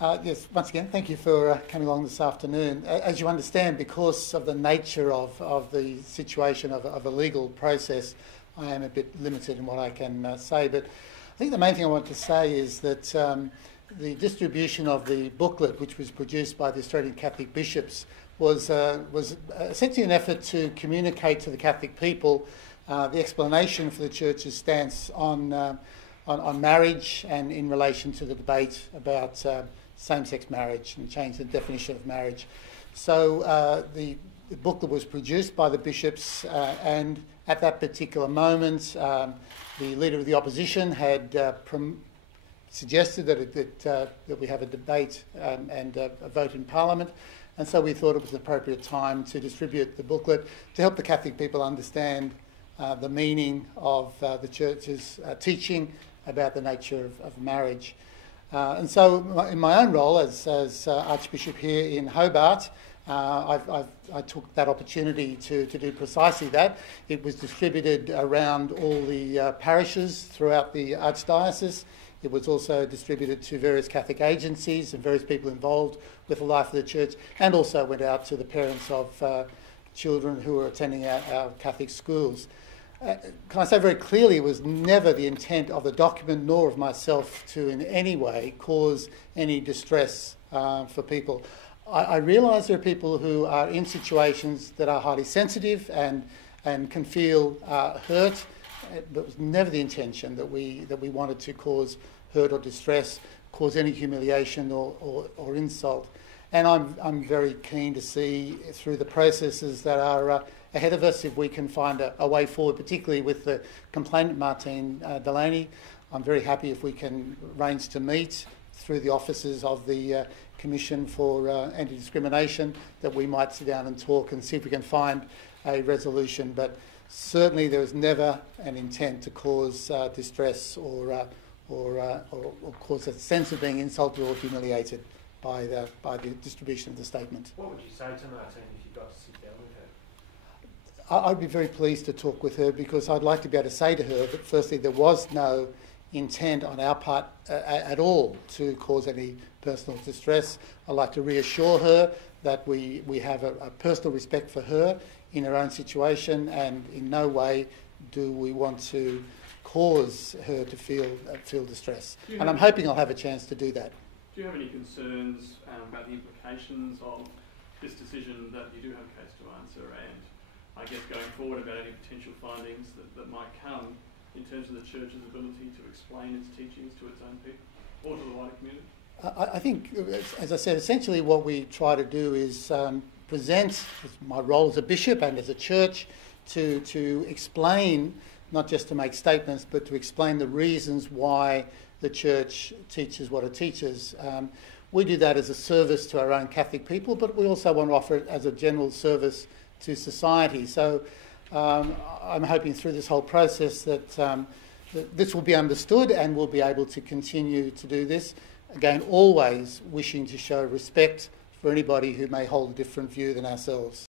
Yes, once again, thank you for coming along this afternoon. As you understand, because of the nature of the situation of a legal process, I am a bit limited in what I can say. But I think the main thing I want to say is that the distribution of the booklet, which was produced by the Australian Catholic Bishops, was essentially an effort to communicate to the Catholic people the explanation for the Church's stance on marriage and in relation to the debate about same-sex marriage and change the definition of marriage. So the booklet was produced by the bishops, and at that particular moment, the Leader of the Opposition had suggested that we have a debate and a vote in Parliament, and so we thought it was an appropriate time to distribute the booklet to help the Catholic people understand the meaning of the Church's teaching about the nature of marriage. And so in my own role as Archbishop here in Hobart, I took that opportunity to do precisely that. It was distributed around all the parishes throughout the Archdiocese. It was also distributed to various Catholic agencies and various people involved with the life of the Church, and also went out to the parents of children who were attending our Catholic schools. Can I say very clearly, it was never the intent of the document nor of myself to in any way cause any distress for people. I realise there are people who are in situations that are highly sensitive and can feel hurt, but it was never the intention that we wanted to cause hurt or distress, cause any humiliation or insult. And I'm very keen to see through the processes that are ahead of us if we can find a way forward, particularly with the complainant Martine Delaney. I'm very happy if we can arrange to meet through the offices of the Commission for Anti-Discrimination, that we might sit down and talk and see if we can find a resolution. But certainly there was never an intent to cause distress or cause a sense of being insulted or humiliated by the distribution of the statement. What would you say to Martine if you got to sit down with her? I'd be very pleased to talk with her, because I'd like to be able to say to her that firstly there was no intent on our part at all to cause any personal distress. I'd like to reassure her that we have a personal respect for her in her own situation, and in no way do we want to cause her to feel distress. And I'm hoping I'll have a chance to do that. Do you have any concerns about the implications of this decision that you do have a case to answer, and I guess going forward about any potential findings that might come in terms of the Church's ability to explain its teachings to its own people or to the wider community? I think, as I said, essentially what we try to do is present my role as a bishop and as a church to explain, not just to make statements, but to explain the reasons why the Church teaches what it teaches. We do that as a service to our own Catholic people, but we also want to offer it as a general service to society. So I'm hoping through this whole process that this will be understood, and we'll be able to continue to do this. Again, always wishing to show respect for anybody who may hold a different view than ourselves.